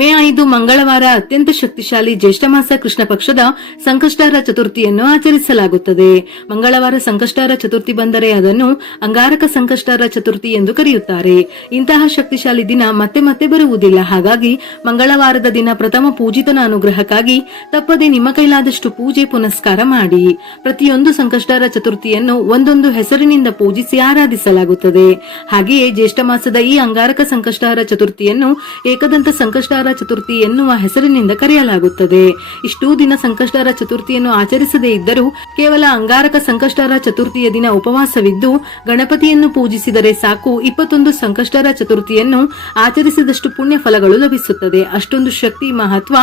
ಮೇ 5 ಮಂಗಳವಾರ ಅತ್ಯಂತ ಶಕ್ತಿಶಾಲಿ ಜ್ಯೇಷ್ಠ ಮಾಸ ಕೃಷ್ಣ ಪಕ್ಷದ ಸಂಕಷ್ಟಾರ ಚತುರ್ಥಿಯನ್ನು ಆಚರಿಸಲಾಗುತ್ತದೆ. ಮಂಗಳವಾರ ಸಂಕಷ್ಟಾರ ಚತುರ್ಥಿ ಬಂದರೆ ಅದನ್ನು ಅಂಗಾರಕ ಸಂಕಷ್ಟಾರ ಚತುರ್ಥಿ ಎಂದು ಕರೆಯುತ್ತಾರೆ. ಇಂತಹ ಶಕ್ತಿಶಾಲಿ ದಿನ ಮತ್ತೆ ಮತ್ತೆ ಬರುವುದಿಲ್ಲ. ಹಾಗಾಗಿ ಮಂಗಳವಾರದ ದಿನ ಪ್ರಥಮ ಪೂಜಿತನ ಅನುಗ್ರಹಕ್ಕಾಗಿ ತಪ್ಪದೆ ನಿಮ್ಮ ಕೈಲಾದಷ್ಟು ಪೂಜೆ ಪುನಸ್ಕಾರ ಮಾಡಿ. ಪ್ರತಿಯೊಂದು ಸಂಕಷ್ಟಾರ ಚತುರ್ಥಿಯನ್ನು ಒಂದೊಂದು ಹೆಸರಿನಿಂದ ಪೂಜಿಸಿ ಆರಾಧಿಸಲಾಗುತ್ತದೆ. ಹಾಗೆಯೇ ಜ್ಯೇಷ್ಠ ಮಾಸದ ಈ ಅಂಗಾರಕ ಸಂಕಷ್ಟಾರ ಚತುರ್ಥಿಯನ್ನು ಏಕದಂತ ಸಂಕಷ್ಟಾರ ಚತುರ್ಥಿ ಎನ್ನುವ ಹೆಸರಿನಿಂದ ಕರೆಯಲಾಗುತ್ತದೆ. ಇಷ್ಟೂ ದಿನ ಸಂಕಷ್ಟಾರ ಚತುರ್ಥಿಯನ್ನು ಆಚರಿಸದೇ ಇದ್ದರೂ ಕೇವಲ ಅಂಗಾರಕ ಸಂಕಷ್ಟಾರ ಚತುರ್ಥಿಯ ದಿನ ಉಪವಾಸವಿದ್ದು ಗಣಪತಿಯನ್ನು ಪೂಜಿಸಿದರೆ ಸಾಕು, 21 ಸಂಕಷ್ಟಾರ ಚತುರ್ಥಿಯನ್ನು ಆಚರಿಸಿದಷ್ಟು ಪುಣ್ಯ ಫಲಗಳು ಲಭಿಸುತ್ತದೆ. ಅಷ್ಟೊಂದು ಶಕ್ತಿ ಮಹತ್ವ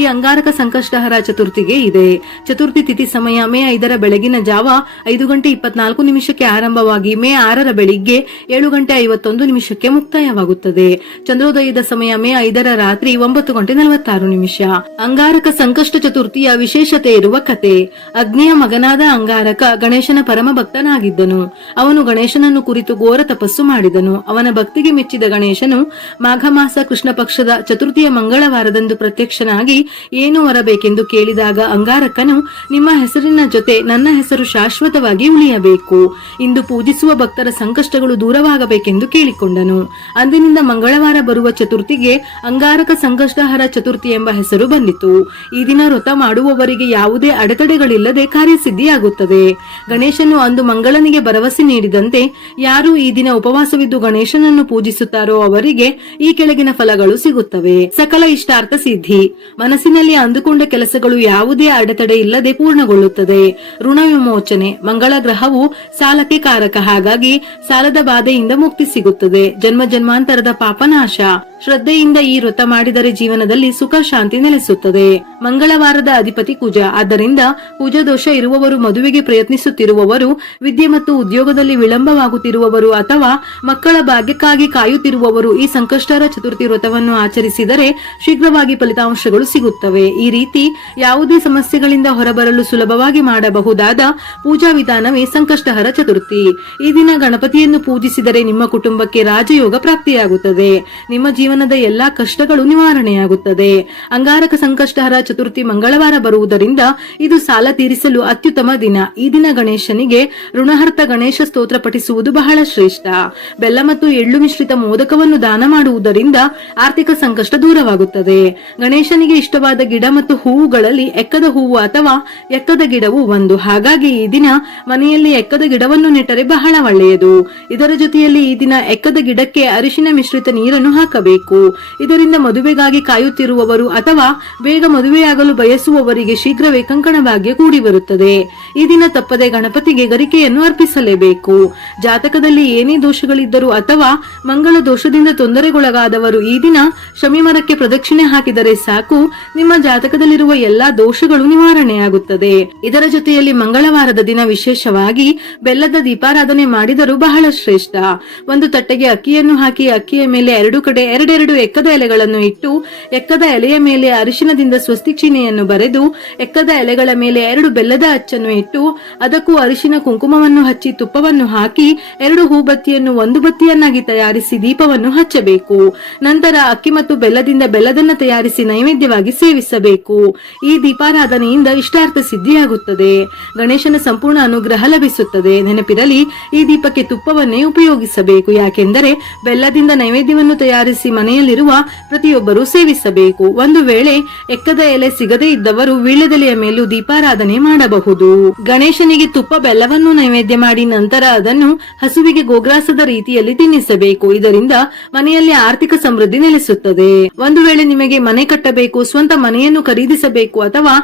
ಈ ಅಂಗಾರಕ ಸಂಕಷ್ಟಾರ ಚತುರ್ಥಿಗೆ ಇದೆ. ಚತುರ್ಥಿ ತಿಥಿ ಸಮಯ ಮೇ 5ರ ಬೆಳಗಿನ ಜಾವ 5:24 ಆರಂಭವಾಗಿ ಮೇ 6ರ ಬೆಳಿಗ್ಗೆ 7:51 ಮುಕ್ತಾಯವಾಗುತ್ತದೆ. ಚಂದ್ರೋದಯದ ಸಮಯ ಮೇ 5ರ ರಾತ್ರಿ 9:46. ಅಂಗಾರಕ ಸಂಕಷ್ಟ ಚತುರ್ಥಿಯ ವಿಶೇಷತೆ ಇರುವ ಕತೆ. ಅಗ್ನಿಯ ಮಗನಾದ ಅಂಗಾರಕ ಗಣೇಶನ ಪರಮ ಭಕ್ತನಾಗಿದ್ದನು. ಅವನು ಗಣೇಶನನ್ನು ಕುರಿತು ಘೋರ ತಪಸ್ಸು ಮಾಡಿದನು. ಅವನ ಭಕ್ತಿಗೆ ಮೆಚ್ಚಿದ ಗಣೇಶನು ಮಾಘ ಮಾಸ ಕೃಷ್ಣ ಪಕ್ಷದ ಚತುರ್ಥಿಯ ಮಂಗಳವಾರದಂದು ಪ್ರತ್ಯಕ್ಷನಾಗಿ ಏನು ವರಬೇಕೆಂದು ಕೇಳಿದಾಗ ಅಂಗಾರಕನು, ನಿಮ್ಮ ಹೆಸರಿನ ಜೊತೆ ನನ್ನ ಹೆಸರು ಶಾಶ್ವತವಾಗಿ ಉಳಿಯಬೇಕು, ಇಂದು ಪೂಜಿಸುವ ಭಕ್ತರ ಸಂಕಷ್ಟಗಳು ದೂರವಾಗಬೇಕೆಂದು ಕೇಳಿಕೊಂಡನು. ಅಂದಿನಿಂದ ಮಂಗಳವಾರ ಬರುವ ಚತುರ್ಥಿಗೆ ಅಂಗಾರಕ ಸಂಕಷ್ಟಹರ ಚತುರ್ಥಿ ಎಂಬ ಹೆಸರು ಬಂದಿತು. ಈ ದಿನ ವ್ರತ ಮಾಡುವವರಿಗೆ ಯಾವುದೇ ಅಡೆತಡೆಗಳಿಲ್ಲದೆ ಕಾರ್ಯಸಿದ್ಧಿಯಾಗುತ್ತದೆ. ಗಣೇಶನು ಅಂದು ಮಂಗಳನಿಗೆ ಭರವಸೆ ನೀಡಿದಂತೆ ಯಾರು ಈ ದಿನ ಉಪವಾಸವಿದ್ದು ಗಣೇಶನನ್ನು ಪೂಜಿಸುತ್ತಾರೋ ಅವರಿಗೆ ಈ ಕೆಳಗಿನ ಫಲಗಳು ಸಿಗುತ್ತವೆ. ಸಕಲ ಇಷ್ಟಾರ್ಥ ಸಿದ್ಧಿ, ಮನಸ್ಸಿನಲ್ಲಿ ಅಂದುಕೊಂಡ ಕೆಲಸಗಳು ಯಾವುದೇ ಅಡೆತಡೆ ಇಲ್ಲದೆ ಪೂರ್ಣಗೊಳ್ಳುತ್ತದೆ. ಋಣ ವಿಮೋಚನೆ, ಮಂಗಳ ಗ್ರಹವು ಸಾಲಕ್ಕೆ ಕಾರಕ, ಹಾಗಾಗಿ ಸಾಲದ ಬಾಧೆಯಿಂದ ಮುಕ್ತಿ ಸಿಗುತ್ತದೆ. ಜನ್ಮ ಜನ್ಮಾಂತರದ ಪಾಪನಾಶ. ಶ್ರದ್ಧೆಯಿಂದ ಈ ವ್ರತ ಮಾಡಿದರೆ ಜೀವನದಲ್ಲಿ ಸುಖ ಶಾಂತಿ ನೆಲೆಸುತ್ತದೆ. ಮಂಗಳವಾರದ ಅಧಿಪತಿ ಕುಜ, ಆದ್ದರಿಂದ ಕುಜ ದೋಷ ಇರುವವರು, ಮದುವೆಗೆ ಪ್ರಯತ್ನಿಸುತ್ತಿರುವವರು, ವಿದ್ಯೆ ಮತ್ತು ಉದ್ಯೋಗದಲ್ಲಿ ವಿಳಂಬವಾಗುತ್ತಿರುವವರು ಅಥವಾ ಮಕ್ಕಳ ಭಾಗ್ಯಕ್ಕಾಗಿ ಕಾಯುತ್ತಿರುವವರು ಈ ಸಂಕಷ್ಟಾರ ಚತುರ್ಥಿ ವ್ರತವನ್ನು ಆಚರಿಸಿದರೆ ಶೀಘ್ರವಾಗಿ ಫಲಿತಾಂಶಗಳು ಸಿಗುತ್ತವೆ. ಈ ರೀತಿ ಯಾವುದೇ ಸಮಸ್ಯೆಗಳಿಂದ ಹೊರಬರಲು ಸುಲಭವಾಗಿ ಮಾಡಬಹುದಾದ ಪೂಜಾ ವಿಧಾನವೇ ಸಂಕಷ್ಟಹರ ಚತುರ್ಥಿ. ಈ ದಿನ ಗಣಪತಿಯನ್ನು ಪೂಜಿಸಿದರೆ ನಿಮ್ಮ ಕುಟುಂಬಕ್ಕೆ ರಾಜಯೋಗ ಪ್ರಾಪ್ತಿಯಾಗುತ್ತದೆ. ನಿಮ್ಮ ಜೀವನದ ಎಲ್ಲಾ ಕಷ್ಟಗಳು ನಿವಾರಣೆಯಾಗುತ್ತದೆ. ಅಂಗಾರಕ ಸಂಕಷ್ಟಹರ ಚತುರ್ಥಿ ಮಂಗಳವಾರ ಬರುವುದರಿಂದ ಇದು ಸಾಲ ತೀರಿಸಲು ಅತ್ಯುತ್ತಮ ದಿನ. ಈ ದಿನ ಗಣೇಶನಿಗೆ ಋಣಹರ್ತ ಗಣೇಶ ಸ್ತೋತ್ರ ಪಠಿಸುವುದು ಬಹಳ ಶ್ರೇಷ್ಠ. ಬೆಲ್ಲ ಮತ್ತು ಎಳ್ಳು ಮಿಶ್ರಿತ ಮೋದಕವನ್ನು ದಾನ ಮಾಡುವುದರಿಂದ ಆರ್ಥಿಕ ಸಂಕಷ್ಟ ದೂರವಾಗುತ್ತದೆ. ಗಣೇಶನಿಗೆ ಇಷ್ಟವಾದ ಗಿಡ ಮತ್ತು ಹೂವುಗಳಲ್ಲಿ ಎಕ್ಕದ ಹೂವು ಅಥವಾ ಎಕ್ಕದ ಗಿಡವು ಒಂದು. ಹಾಗಾಗಿ ಈ ದಿನ ಮನೆಯಲ್ಲಿ ಎಕ್ಕದ ಗಿಡವನ್ನು ನೆಟ್ಟರೆ ಬಹಳ ಒಳ್ಳೆಯದು. ಇದರ ಜೊತೆಯಲ್ಲಿ ಈ ದಿನ ಎಕ್ಕದ ಗಿಡಕ್ಕೆ ಅರಿಶಿನ ಮಿಶ್ರಿತ ನೀರನ್ನು ಹಾಕಬೇಕು. ಇದರಿಂದ ಮದುವೆಗಾಗಿ ಕಾಯುತ್ತಿರುವವರು ಅಥವಾ ಬೇಗ ಮದುವೆಯಾಗಲು ಬಯಸುವವರಿಗೆ ಶೀಘ್ರವೇ ಕಂಕಣ ಭಾಗ್ಯ ಕೂಡಿ ಬರುತ್ತದೆ. ಈ ದಿನ ತಪ್ಪದೆ ಗಣಪತಿಗೆ ಗರಿಕೆಯನ್ನು ಅರ್ಪಿಸಲೇಬೇಕು. ಜಾತಕದಲ್ಲಿ ಏನೇ ದೋಷಗಳಿದ್ದರೂ ಅಥವಾ ಮಂಗಳ ದೋಷದಿಂದ ತೊಂದರೆಗೊಳಗಾದವರು ಈ ದಿನ ಶಮಿ ಮರಕ್ಕೆ ಪ್ರದಕ್ಷಿಣೆ ಹಾಕಿದರೆ ಸಾಕು, ನಿಮ್ಮ ಜಾತಕದಲ್ಲಿರುವ ಎಲ್ಲಾ ದೋಷಗಳು ನಿವಾರಣೆಯಾಗುತ್ತದೆ. ಇದರ ಜೊತೆಯಲ್ಲಿ ಮಂಗಳವಾರದ ದಿನ ವಿಶೇಷವಾಗಿ ಬೆಲ್ಲದ ದೀಪಾರಾಧನೆ ಮಾಡಿದರೂ ಬಹಳ ಶ್ರೇಷ್ಠ. ಒಂದು ತಟ್ಟೆಗೆ ಅಕ್ಕಿಯನ್ನು ಹಾಕಿ ಅಕ್ಕಿಯ ಮೇಲೆ ಎರಡು ಕಡೆ ಎರಡೆರಡು ಎಕ್ಕದ ಎಲೆಗಳನ್ನು ಇಟ್ಟು ಎಕ್ಕದ ಎಲೆಯ ಮೇಲೆ ಅರಿಶಿನದಿಂದ ಸ್ವಸ್ತಿ ಚಿಹ್ನೆಯನ್ನು ಬರೆದು ಎಕ್ಕದ ಎಲೆಗಳ ಮೇಲೆ 2 ಬೆಲ್ಲದ ಅಚ್ಚನ್ನು ಇಟ್ಟು ಅದಕ್ಕೂ ಅರಿಶಿನ ಕುಂಕುಮವನ್ನು ಹಚ್ಚಿ ತುಪ್ಪವನ್ನು ಹಾಕಿ 2 ಹೂಬತ್ತಿಯನ್ನು 1 ಬತ್ತಿಯನ್ನಾಗಿ ತಯಾರಿಸಿ ದೀಪವನ್ನು ಹಚ್ಚಬೇಕು. ನಂತರ ಅಕ್ಕಿ ಮತ್ತು ಬೆಲ್ಲದಿಂದ ಬೆಲ್ಲದನ್ನ ತಯಾರಿಸಿ ನೈವೇದ್ಯವಾಗಿ ಸೇವಿಸಬೇಕು. ಈ ದೀಪಾರಾಧನೆಯಿಂದ ಇಷ್ಟಾರ್ಥ ಸಿದ್ಧಿಯಾಗುತ್ತದೆ. ಗಣೇಶನ ಸಂಪೂರ್ಣ ಅನುಗ್ರಹ ಲಭಿಸುತ್ತದೆ. ನೆನಪಿರಲಿ, ಈ ದೀಪಕ್ಕೆ ತುಪ್ಪವನ್ನೇ ಉಪಯೋಗಿಸಬೇಕು. ಯಾಕೆಂದರೆ ಬೆಲ್ಲದಿಂದ ನೈವೇದ್ಯವನ್ನು ತಯಾರಿಸಿ ಮನೆಯಲ್ಲಿರುವ ಪ್ರತಿಯೊಬ್ಬರು ಸೇವಿಸಬೇಕು. ಒಂದು ವೇಳೆ ಎಕ್ಕದ ಎಲೆ ಸಿಗದೇ ಇದ್ದವರು ವೀಳ್ಯದೆಲೆಯ ಮೇಲೂ ದೀಪಾರಾಧನೆ ಮಾಡಬಹುದು. ಗಣೇಶನಿಗೆ ತುಪ್ಪ ಬೆಲ್ಲವನ್ನು ನೈವೇದ್ಯ ಮಾಡಿ ನಂತರ ಅದನ್ನು ಹಸುವಿಗೆ ಗೋಗ್ರಾಸದ ರೀತಿಯಲ್ಲಿ ತಿನ್ನಿಸಬೇಕು. ಇದರಿಂದ ಮನೆಯಲ್ಲಿ ಆರ್ಥಿಕ ಸಮೃದ್ಧಿ ನೆಲೆಸುತ್ತದೆ. ಒಂದು ವೇಳೆ ನಿಮಗೆ ಮನೆ ಕಟ್ಟಬೇಕು, ಸ್ವಂತ ಮನೆಯನ್ನು ಖರೀದಿಸಬೇಕು ಅಥವಾ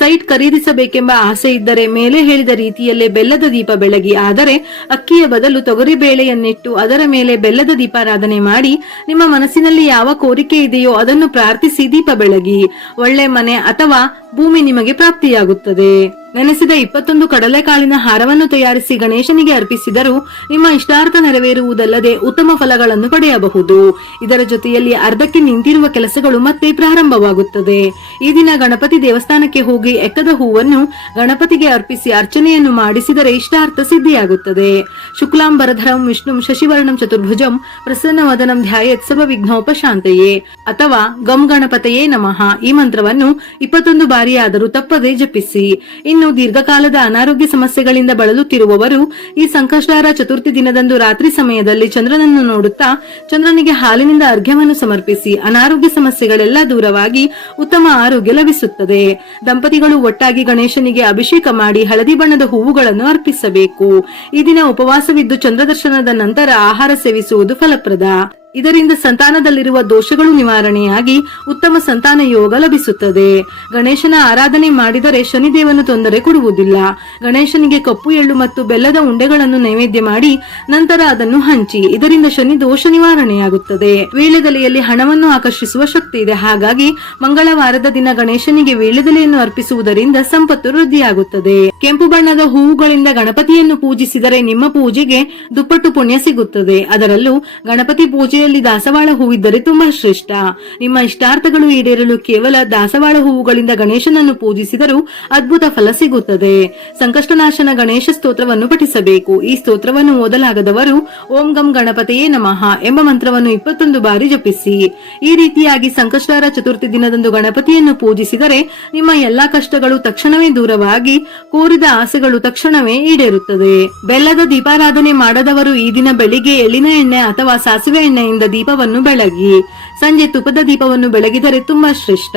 ಸೈಟ್ ಖರೀದಿಸಬೇಕೆಂಬ ಆಸೆ ಇದ್ದರೆ ಮೇಲೆ ಹೇಳಿದ ರೀತಿಯಲ್ಲೇ ಬೆಲ್ಲದ ದೀಪ ಬೆಳಗಿ, ಆದರೆ ಅಕ್ಕಿಯ ಬದಲು ತೊಗರಿ ಬೇಳೆಯನ್ನಿಟ್ಟು ಅದರ ಮೇಲೆ ಬೆಲ್ಲದ ದೀಪಾರಾಧನೆ ಮಾಡಿ ನಿಮ್ಮ ಮನಸ್ಸಿನಲ್ಲಿ ಯಾವ ಕೋರಿಕೆ ಇದೆಯೋ ಅದನ್ನು ಪ್ರಾರ್ಥಿಸಿ ದೀಪ ಬೆಳಗಿ. ಒಳ್ಳೆ ಮನೆ ಅಥವಾ ಭೂಮಿ ನಿಮಗೆ ಪ್ರಾಪ್ತಿಯಾಗುತ್ತದೆ. ನೆನೆಸಿದ 21 ಕಡಲೆಕಾಳಿನ ಹಾರವನ್ನು ತಯಾರಿಸಿ ಗಣೇಶನಿಗೆ ಅರ್ಪಿಸಿದರೂ ನಿಮ್ಮ ಇಷ್ಟಾರ್ಥ ನೆರವೇರುವುದಲ್ಲದೆ ಉತ್ತಮ ಫಲಗಳನ್ನು ಪಡೆಯಬಹುದು. ಇದರ ಜೊತೆಯಲ್ಲಿ ಅರ್ಧಕ್ಕೆ ನಿಂತಿರುವ ಕೆಲಸಗಳು ಮತ್ತೆ ಪ್ರಾರಂಭವಾಗುತ್ತದೆ. ಈ ದಿನ ಗಣಪತಿ ದೇವಸ್ಥಾನಕ್ಕೆ ಹೋಗಿ ಎಕ್ಕದ ಹೂವನ್ನು ಗಣಪತಿಗೆ ಅರ್ಪಿಸಿ ಅರ್ಚನೆಯನ್ನು ಮಾಡಿಸಿದರೆ ಇಷ್ಟಾರ್ಥ ಸಿದ್ಧಿಯಾಗುತ್ತದೆ. ಶುಕ್ಲಾಂಬರಧರಂ ವಿಷ್ಣುಂ ಶಶಿವರ್ಣಂ ಚತುರ್ಭುಜಂ ಪ್ರಸನ್ನವದನಂ ಧ್ಯಾಯೇತ್ ಸರ್ವ ವಿಘ್ನೋಪಶಾಂತಯೇ ಅಥವಾ ಗಂ ಗಣಪತಯೇ ನಮಃ ಈ ಮಂತ್ರವನ್ನು 21 ಬಾರಿಯಾದರೂ ತಪ್ಪದೇ ಜಪಿಸಿ. ಇನ್ನು ದೀರ್ಘಕಾಲದ ಅನಾರೋಗ್ಯ ಸಮಸ್ಯೆಗಳಿಂದ ಬಳಲುತ್ತಿರುವವರು ಈ ಸಂಕಷ್ಟಾರ ಚತುರ್ಥಿ ದಿನದಂದು ರಾತ್ರಿ ಸಮಯದಲ್ಲಿ ಚಂದ್ರನನ್ನು ನೋಡುತ್ತಾ ಚಂದ್ರನಿಗೆ ಹಾಲಿನಿಂದ ಅರ್ಘ್ಯವನ್ನು ಸಮರ್ಪಿಸಿ ಅನಾರೋಗ್ಯ ಸಮಸ್ಯೆಗಳೆಲ್ಲ ದೂರವಾಗಿ ಉತ್ತಮ ಆರೋಗ್ಯ ಲಭಿಸುತ್ತದೆ. ದಂಪತಿಗಳು ಒಟ್ಟಾಗಿ ಗಣೇಶನಿಗೆ ಅಭಿಷೇಕ ಮಾಡಿ ಹಳದಿ ಬಣ್ಣದ ಹೂವುಗಳನ್ನು ಅರ್ಪಿಸಬೇಕು. ಈ ದಿನ ಉಪವಾಸವಿದ್ದು ಚಂದ್ರದರ್ಶನದ ನಂತರ ಆಹಾರ ಸೇವಿಸುವುದು ಫಲಪ್ರದ. ಇದರಿಂದ ಸಂತಾನದಲ್ಲಿರುವ ದೋಷಗಳು ನಿವಾರಣೆಯಾಗಿ ಉತ್ತಮ ಸಂತಾನ ಯೋಗ ಲಭಿಸುತ್ತದೆ. ಗಣೇಶನ ಆರಾಧನೆ ಮಾಡಿದರೆ ಶನಿದೇವನು ತೊಂದರೆ ಕೊಡುವುದಿಲ್ಲ. ಗಣೇಶನಿಗೆ ಕಪ್ಪು ಎಳ್ಳು ಮತ್ತು ಬೆಲ್ಲದ ಉಂಡೆಗಳನ್ನು ನೈವೇದ್ಯ ಮಾಡಿ ನಂತರ ಅದನ್ನು ಹಂಚಿ. ಇದರಿಂದ ಶನಿ ದೋಷ ನಿವಾರಣೆಯಾಗುತ್ತದೆ. ವೀಳ್ಯದೆಲೆಯಲ್ಲಿ ಹಣವನ್ನು ಆಕರ್ಷಿಸುವ ಶಕ್ತಿ ಇದೆ. ಹಾಗಾಗಿ ಮಂಗಳವಾರದ ದಿನ ಗಣೇಶನಿಗೆ ವೀಳ್ಯದೆಲೆಯನ್ನು ಅರ್ಪಿಸುವುದರಿಂದ ಸಂಪತ್ತು ವೃದ್ಧಿಯಾಗುತ್ತದೆ. ಕೆಂಪು ಬಣ್ಣದ ಹೂವುಗಳಿಂದ ಗಣಪತಿಯನ್ನು ಪೂಜಿಸಿದರೆ ನಿಮ್ಮ ಪೂಜೆಗೆ ದುಪ್ಪಟ್ಟು ಪುಣ್ಯ ಸಿಗುತ್ತದೆ. ಅದರಲ್ಲೂ ಗಣಪತಿ ಪೂಜೆ ದಾಸವಾಳ ಹೂವಿದ್ದರೆ ತುಂಬಾ ಶ್ರೇಷ್ಠ. ನಿಮ್ಮ ಇಷ್ಟಾರ್ಥಗಳು ಈಡೇರಲು ಕೇವಲ ದಾಸವಾಳ ಹೂವುಗಳಿಂದ ಗಣೇಶನನ್ನು ಪೂಜಿಸಿದರೂ ಅದ್ಭುತ ಫಲ ಸಿಗುತ್ತದೆ. ಸಂಕಷ್ಟನಾಶನ ಗಣೇಶ ಸ್ತೋತ್ರವನ್ನು ಪಠಿಸಬೇಕು. ಈ ಸ್ತೋತ್ರವನ್ನು ಓದಲಾಗದವರು ಓಂ ಗಂ ಗಣಪತಿಯೇ ನಮಃ ಎಂಬ ಮಂತ್ರವನ್ನು 21 ಬಾರಿ ಜಪಿಸಿ. ಈ ರೀತಿಯಾಗಿ ಸಂಕಷ್ಟಾರ ಚತುರ್ಥಿ ದಿನದಂದು ಗಣಪತಿಯನ್ನು ಪೂಜಿಸಿದರೆ ನಿಮ್ಮ ಎಲ್ಲಾ ಕಷ್ಟಗಳು ತಕ್ಷಣವೇ ದೂರವಾಗಿ ಕೋರಿದ ಆಸೆಗಳು ತಕ್ಷಣವೇ ಈಡೇರುತ್ತದೆ. ಬೆಲ್ಲದ ದೀಪಾರಾಧನೆ ಮಾಡದವರು ಈ ದಿನ ಬೆಳಿಗ್ಗೆ ಎಳ್ಳಿನ ಎಣ್ಣೆ ಅಥವಾ ಸಾಸಿವೆ ಎಣ್ಣೆ ದೀಪವನ್ನು ಬೆಳಗಿ ಸಂಜೆ ತುಪ್ಪದ ದೀಪವನ್ನು ಬೆಳಗಿದರೆ ತುಂಬಾ ಶ್ರೇಷ್ಠ.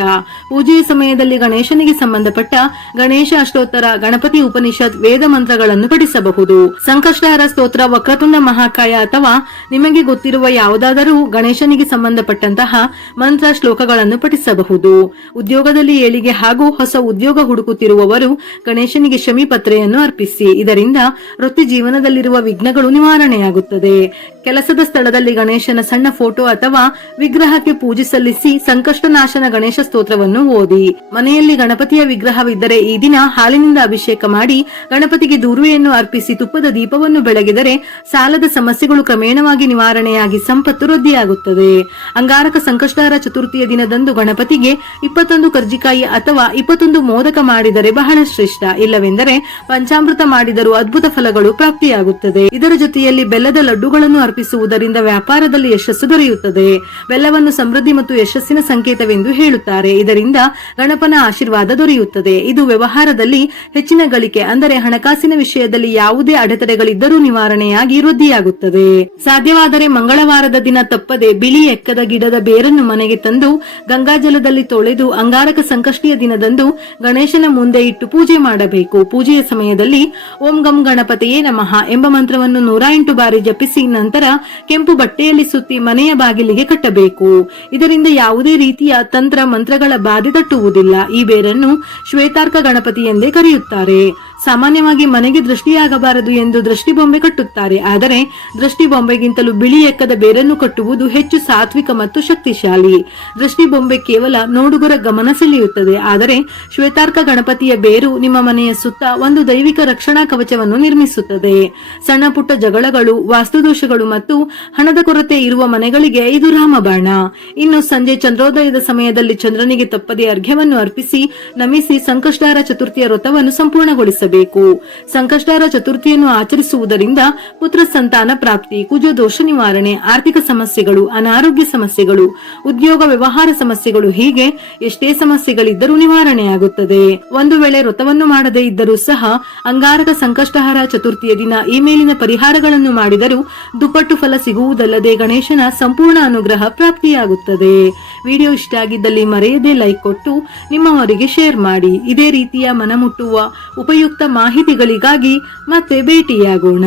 ಪೂಜೆಯ ಸಮಯದಲ್ಲಿ ಗಣೇಶನಿಗೆ ಸಂಬಂಧಪಟ್ಟ ಗಣೇಶ ಅಷ್ಟೋತ್ತರ, ಗಣಪತಿ ಉಪನಿಷತ್, ವೇದ ಮಂತ್ರಗಳನ್ನು ಪಠಿಸಬಹುದು. ಸಂಕಷ್ಟಹಾರ ಸ್ತೋತ್ರ, ವಕ್ರತುಂಡ ಮಹಾಕಾಯ ಅಥವಾ ನಿಮಗೆ ಗೊತ್ತಿರುವ ಯಾವುದಾದರೂ ಗಣೇಶನಿಗೆ ಸಂಬಂಧಪಟ್ಟಂತಹ ಮಂತ್ರ ಶ್ಲೋಕಗಳನ್ನು ಪಠಿಸಬಹುದು. ಉದ್ಯೋಗದಲ್ಲಿ ಏಳಿಗೆ ಹಾಗೂ ಹೊಸ ಉದ್ಯೋಗ ಹುಡುಕುತ್ತಿರುವವರು ಗಣೇಶನಿಗೆ ಶಮಿ ಪತ್ರೆಯನ್ನು ಅರ್ಪಿಸಿ. ಇದರಿಂದ ವೃತ್ತಿ ಜೀವನದಲ್ಲಿರುವ ವಿಘ್ನಗಳು ನಿವಾರಣೆಯಾಗುತ್ತದೆ. ಕೆಲಸದ ಸ್ಥಳದಲ್ಲಿ ಗಣೇಶನ ಸಣ್ಣ ಫೋಟೋ ಅಥವಾ ವಿಗ್ರಹಕ್ಕೆ ಪೂಜೆ ಸಲ್ಲಿಸಿ ಸಂಕಷ್ಟ ನಾಶನ ಗಣೇಶ ಸ್ತೋತ್ರವನ್ನು ಓದಿ. ಮನೆಯಲ್ಲಿ ಗಣಪತಿಯ ವಿಗ್ರಹವಿದ್ದರೆ ಈ ದಿನ ಹಾಲಿನಿಂದ ಅಭಿಷೇಕ ಮಾಡಿ ಗಣಪತಿಗೆ ದೂರ್ವೆಯನ್ನು ಅರ್ಪಿಸಿ ತುಪ್ಪದ ದೀಪವನ್ನು ಬೆಳಗಿದರೆ ಸಾಲದ ಸಮಸ್ಯೆಗಳು ಕ್ರಮೇಣವಾಗಿ ನಿವಾರಣೆಯಾಗಿ ಸಂಪತ್ತು ವೃದ್ಧಿಯಾಗುತ್ತದೆ. ಅಂಗಾರಕ ಸಂಕಷ್ಟಾರ ಚತುರ್ಥಿಯ ದಿನದಂದು ಗಣಪತಿಗೆ 21 ಕರ್ಜಿಕಾಯಿ ಅಥವಾ 21 ಮೋದಕ ಮಾಡಿದರೆ ಬಹಳ ಶ್ರೇಷ್ಠ. ಇಲ್ಲವೆಂದರೆ ಪಂಚಾಮೃತ ಮಾಡಿದರೂ ಅದ್ಭುತ ಫಲಗಳು ಪ್ರಾಪ್ತಿಯಾಗುತ್ತದೆ. ಇದರ ಜೊತೆಯಲ್ಲಿ ಬೆಲ್ಲದ ಲಡ್ಡುಗಳನ್ನು ಅರ್ಪಿಸುವುದರಿಂದ ವ್ಯಾಪಾರದಲ್ಲಿ ಯಶಸ್ಸು ದೊರೆಯುತ್ತದೆ. ಬೆಲ್ಲವನ್ನು ಸಮೃದ್ಧಿ ಮತ್ತು ಯಶಸ್ಸಿನ ಸಂಕೇತವೆಂದು ಹೇಳುತ್ತಾರೆ. ಇದರಿಂದ ಗಣಪನ ಆಶೀರ್ವಾದ ದೊರೆಯುತ್ತದೆ. ಇದು ವ್ಯವಹಾರದಲ್ಲಿ ಹೆಚ್ಚಿನ ಗಳಿಕೆ ಅಂದರೆ ಹಣಕಾಸಿನ ವಿಷಯದಲ್ಲಿ ಯಾವುದೇ ಅಡೆತಡೆಗಳಿದ್ದರೂ ನಿವಾರಣೆಯಾಗಿ ವೃದ್ಧಿಯಾಗುತ್ತದೆ. ಸಾಧ್ಯವಾದರೆ ಮಂಗಳವಾರದ ದಿನ ತಪ್ಪದೆ ಬಿಳಿ ಎಕ್ಕದ ಗಿಡದ ಬೇರನ್ನು ಮನೆಗೆ ತಂದು ಗಂಗಾಜಲದಲ್ಲಿ ತೊಳೆದು ಅಂಗಾರಕ ಸಂಕಷ್ಟಿಯ ದಿನದಂದು ಗಣೇಶನ ಮುಂದೆ ಇಟ್ಟು ಪೂಜೆ ಮಾಡಬೇಕು. ಪೂಜೆಯ ಸಮಯದಲ್ಲಿ ಓಂ ಗಂ ಗಣಪತಿಯೇ ನಮಃ ಎಂಬ ಮಂತ್ರವನ್ನು 108 ಬಾರಿ ಜಪಿಸಿ ನಂತರ ಕೆಂಪು ಬಟ್ಟೆಯಲ್ಲಿ ಸುತ್ತಿ ಮನೆಯ ಬಾಗಿಲಿಗೆ ಕಟ್ಟಬೇಕು. ಇದರಿಂದ ಯಾವುದೇ ರೀತಿಯ ತಂತ್ರ ಮಂತ್ರಗಳ ಬಾಧೆ ತಟ್ಟುವುದಿಲ್ಲ. ಈ ಬೇರನ್ನು ಶ್ವೇತಾರ್ಕ ಗಣಪತಿ ಎಂದೇ ಕರೆಯುತ್ತಾರೆ. ಸಾಮಾನ್ಯವಾಗಿ ಮನೆಗೆ ದೃಷ್ಟಿಯಾಗಬಾರದು ಎಂದು ದೃಷ್ಟಿ ಬೊಂಬೆ ಕಟ್ಟುತ್ತಾರೆ. ಆದರೆ ದೃಷ್ಟಿ ಬೊಂಬೆಗಿಂತಲೂ ಬಿಳಿ ಎಕ್ಕದ ಬೇರನ್ನು ಕಟ್ಟುವುದು ಹೆಚ್ಚು ಸಾತ್ವಿಕ ಮತ್ತು ಶಕ್ತಿಶಾಲಿ. ದೃಷ್ಟಿ ಬೊಂಬೆ ಕೇವಲ ನೋಡುಗರ ಗಮನ ಸೆಳೆಯುತ್ತದೆ. ಆದರೆ ಶ್ವೇತಾರ್ಕ ಗಣಪತಿಯ ಬೇರು ನಿಮ್ಮ ಮನೆಯ ಸುತ್ತ ಒಂದು ದೈವಿಕ ರಕ್ಷಣಾ ಕವಚವನ್ನು ನಿರ್ಮಿಸುತ್ತದೆ. ಸಣ್ಣ ಪುಟ್ಟ ಜಗಳಗಳು, ವಾಸ್ತುದೋಷಗಳು ಮತ್ತು ಹಣದ ಕೊರತೆ ಇರುವ ಮನೆಗಳಿಗೆ ಇದು ರಾಮಬಾಣ. ಇನ್ನು ಸಂಜೆ ಚಂದ್ರೋದಯದ ಸಮಯದಲ್ಲಿ ಚಂದ್ರನಿಗೆ ತಪ್ಪದೆ ಅರ್ಘ್ಯವನ್ನು ಅರ್ಪಿಸಿ ನಮಿಸಿ ಸಂಕಷ್ಟಾರ ಚತುರ್ಥಿಯ ವ್ರತವನ್ನು ಸಂಪೂರ್ಣಗೊಳಿಸಬೇಕು. ಸಂಕಷ್ಟಾರ ಚತುರ್ಥಿಯನ್ನು ಆಚರಿಸುವುದರಿಂದ ಪುತ್ರ ಸಂತಾನ ಪ್ರಾಪ್ತಿ, ಕುಜ ದೋಷ ನಿವಾರಣೆ, ಆರ್ಥಿಕ ಸಮಸ್ಯೆಗಳು, ಅನಾರೋಗ್ಯ ಸಮಸ್ಯೆಗಳು, ಉದ್ಯೋಗ ವ್ಯವಹಾರ ಸಮಸ್ಯೆಗಳು ಹೀಗೆ ಎಷ್ಟೇ ಸಮಸ್ಯೆಗಳಿದ್ದರೂ ನಿವಾರಣೆಯಾಗುತ್ತದೆ. ಒಂದು ವೇಳೆ ವ್ರತವನ್ನು ಮಾಡದೇ ಇದ್ದರೂ ಸಹ ಅಂಗಾರಕ ಸಂಕಷ್ಟಹಾರ ಚತುರ್ಥಿಯ ದಿನ ಈ ಮೇಲಿನ ಪರಿಹಾರಗಳನ್ನು ಮಾಡಿದರೂ ದುಪ್ಪಟ್ಟು ಫಲ ಸಿಗುವುದಲ್ಲದೆ ಗಣೇಶನ ಸಂಪೂರ್ಣ ಅನುಗ್ರಹ ಪ್ರಾಪ್ತಿಯಾಗುತ್ತದೆ. ವಿಡಿಯೋ ಇಷ್ಟ ಆಗಿದ್ದಲ್ಲಿ ಮರೆಯದೆ ಲೈಕ್ ಕೊಟ್ಟು ನಿಮ್ಮವರಿಗೆ ಶೇರ್ ಮಾಡಿ. ಇದೇ ರೀತಿಯ ಮನಮುಟ್ಟುವ ಉಪಯುಕ್ತ ಮಾಹಿತಿಗಳಿಗಾಗಿ ಮತ್ತೆ ಭೇಟಿಯಾಗೋಣ.